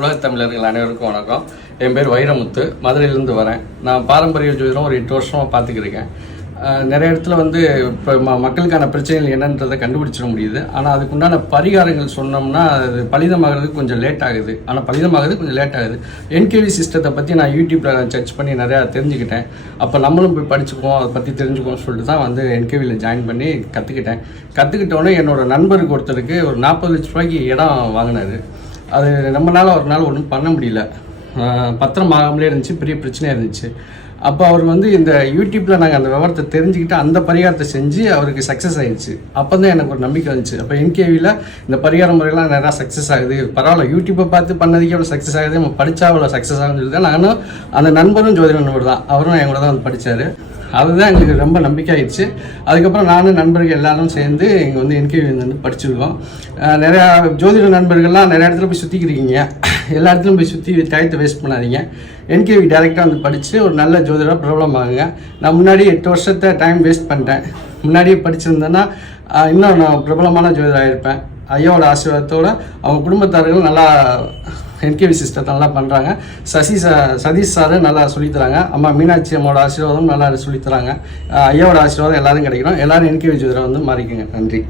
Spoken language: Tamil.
உலகத் தமிழர்கள் அனைவருக்கும் வணக்கம். என் பேர் வைரமுத்து. மதுரையிலேருந்து வரேன். நான் பாரம்பரிய ஜோதிடம் ஒரு எட்டு வருஷமாக பார்த்துக்கிருக்கேன். நிறைய இடத்துல வந்து இப்போ ம மக்களுக்கான பிரச்சனைகள் என்னன்றதை கண்டுபிடிச்சிட முடியுது. ஆனால் அதுக்குண்டான பரிகாரங்கள் சொன்னோம்னா அது பலிதமாகிறதுக்கு கொஞ்சம் லேட் ஆகுது. ஆனால் பலிதமாகிறது கொஞ்சம் லேட் ஆகுது. என்கேவி சிஸ்டத்தை பற்றி நான் யூடியூப்பில் சர்ச் பண்ணி நிறையா தெரிஞ்சுக்கிட்டேன். அப்போ நம்மளும் போய் படிச்சுக்குவோம். அதை பற்றி தெரிஞ்சுக்குவோம்னு சொல்லிட்டு தான் வந்து என்கேவியில் ஜாயின் பண்ணி கற்றுக்கிட்டேன் கற்றுக்கிட்டோன்னே என்னோட நண்பருக்கு ஒருத்தருக்கு ஒரு நாற்பது லட்ச ரூபாய்க்கு இடம் வாங்கினார். அது நம்மளால் ஒரு நாள் ஒன்றும் பண்ண முடியல. பத்திரம் ஆகாமலே இருந்துச்சு பெரிய பிரச்சனையாக இருந்துச்சு. அப்போ அவர் வந்து இந்த யூடியூப்பில் நாங்கள் அந்த விவரத்தை தெரிஞ்சுக்கிட்டு அந்த பரிகாரத்தை செஞ்சு அவருக்கு சக்ஸஸ் ஆயிடுச்சு அப்போ தான் எனக்கு ஒரு நம்பிக்கை வந்துச்சு. அப்போ என்கேவியில் இந்த பரிகார முறையெல்லாம் நிறையா சக்ஸஸ் ஆகுது. பரவாயில்ல யூடியூப்பை பார்த்து பண்ணதுக்கே அவ்வளோ சக்ஸஸ் ஆகுது. நம்ம படித்தா அவ்வளோ சக்ஸஸ் ஆகுதுன்னு சொல்லி தான் நானும் அந்த நண்பரும் ஜோதிட நண்பர் தான். அவரும் என் கூட தான் வந்து படித்தார் அதுதான் எங்களுக்கு ரொம்ப நம்பிக்கை ஆயிடுச்சு அதுக்கப்புறம் நானும் நண்பர்கள் எல்லாரும் சேர்ந்து இங்கே வந்து என்கேவி வந்து படிச்சிருக்கோம். நிறையா ஜோதிட நண்பர்கள்லாம் நிறைய இடத்துல போய் சுற்றிக்கிறீங்க எல்லா இடத்துலையும் போய் சுற்றி டயத்தை வேஸ்ட் பண்ணாதீங்க. என்கேவி டேரெக்டாக வந்து படித்து ஒரு நல்ல ஜோதிடராக ப்ராப்ளம் ஆகுங்க. நான் முன்னாடி எட்டு வருஷத்தை டைம் வேஸ்ட் பண்ணிட்டேன். முன்னாடியே படிச்சிருந்தேன்னா இன்னும் நான் பிரபலமான ஜோதிடராக இருப்பேன். ஐயாவோட ஆசீர்வாதத்தோட அவங்க குடும்பத்தார்கள் நல்லா என்கேவி சிஸ்டத்தை நல்லா பண்ணுறாங்க சசி சதீஷ் சார் நல்லா சொல்லித்தராங்க அம்மா மீனாட்சி அம்மாவோட ஆசீர்வாதம் நல்லா சொல்லித்தராங்க ஐயாவோட ஆசீர்வாதம் எல்லாரும் கிடைக்கணும். எல்லாரும் என்கேவி ஜோதிடரை வந்து மாறிக்கங்க. நன்றி.